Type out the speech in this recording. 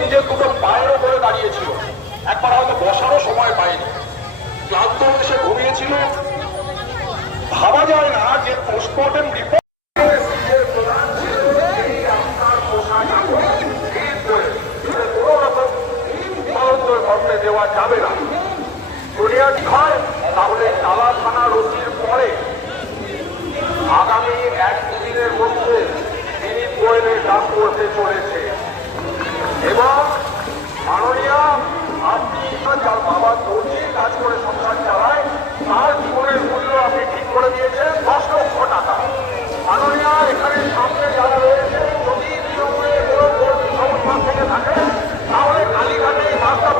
নিজের দুটো পায়ের ওপরে দাঁড়িয়েছিল। একবার হয়তো বসারও সময় পায়নি। ক্লান্ত এসে ঘুমিয়েছিল। ভাবা যায় না যে পোস্টমর্টম রিপোর্ট তাহলে তালা থানা রতির পরে আগামী এক রাস্তা